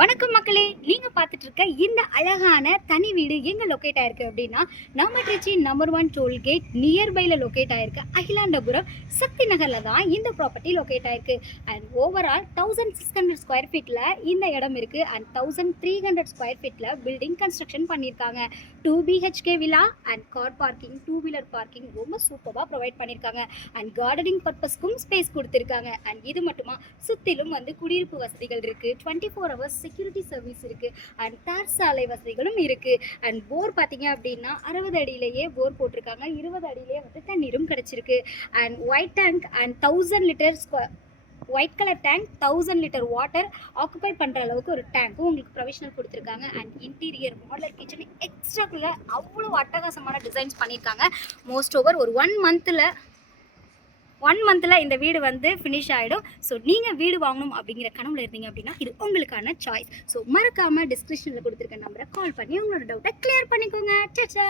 வணக்கம் மக்களே, நீங்க பார்த்துட்டு இருக்க இந்த அழகான தனி வீடு எங்க லொக்கேட் ஆயிருக்கு அப்படின்னா, நம்ம திருச்சி நம்பர் 1 டோல்கேட் நியர்பைல லொக்கேட் ஆயிருக்கு. அகிலாண்டபுரம் சக்தி நகர்ல தான் இந்த ப்ராப்பர்ட்டி லொக்கேட் ஆயிருக்கு. அண்ட் ஓவரால் 1600 ஸ்கொயர் ஃபீட்ல இந்த இடம் இருக்கு. அண்ட் 1300 ஸ்கொயர் ஃபீட்ல பில்டிங் கன்ஸ்ட்ரக்ஷன் பண்ணியிருக்காங்க. 2 BHK villa and car parking, 2 wheeler parking ரொம்ப சூப்பராக ப்ரொவைட் பண்ணியிருக்காங்க. அண்ட் கார்டனிங் பர்பஸ்க்கும் ஸ்பேஸ் கொடுத்துருக்காங்க. அண்ட் இது மட்டுமா, சுற்றிலும் வந்து குடியிருப்பு வசதிகள் இருக்குது. 24 ஹவர்ஸ் செக்யூரிட்டி சர்வீஸ் இருக்குது. அண்ட் தார் சாலை வசதிகளும் இருக்குது. அண்ட் போர் பார்த்தீங்க அப்படின்னா 60 அடியிலேயே போர் போட்டிருக்காங்க. 20 அடியிலேயே வந்து தண்ணீரும் கிடச்சிருக்கு. And white tank and 1000 litre white colour tank, 1000 litre water occupy பண்ணுற அளவுக்கு ஒரு டேங்க்கும் உங்களுக்கு ப்ரொவிஷனல் கொடுத்துருக்காங்க. அண்ட் இன்டீரியர் மாடலர் கிச்சன் எக்ஸ்ட்ராக்குள்ள அவ்வளோ அட்டகாசமான டிசைன்ஸ் பண்ணியிருக்காங்க. மோஸ்ட் ஓவர் ஒரு 1 மந்தில் இந்த வீடு வந்து ஃபினிஷ் ஆகிடும். ஸோ நீங்கள் வீடு வாங்கணும் அப்படிங்கிற கனவுல இருந்தீங்க அப்படின்னா இது உங்களுக்கான சாய்ஸ். ஸோ மறக்காமல் டிஸ்கிரிப்ஷனில் கொடுத்துருக்க நம்பரை கால் பண்ணி உங்களோட டவுட்டை கிளியர் பண்ணிக்கோங்க. சச்சா.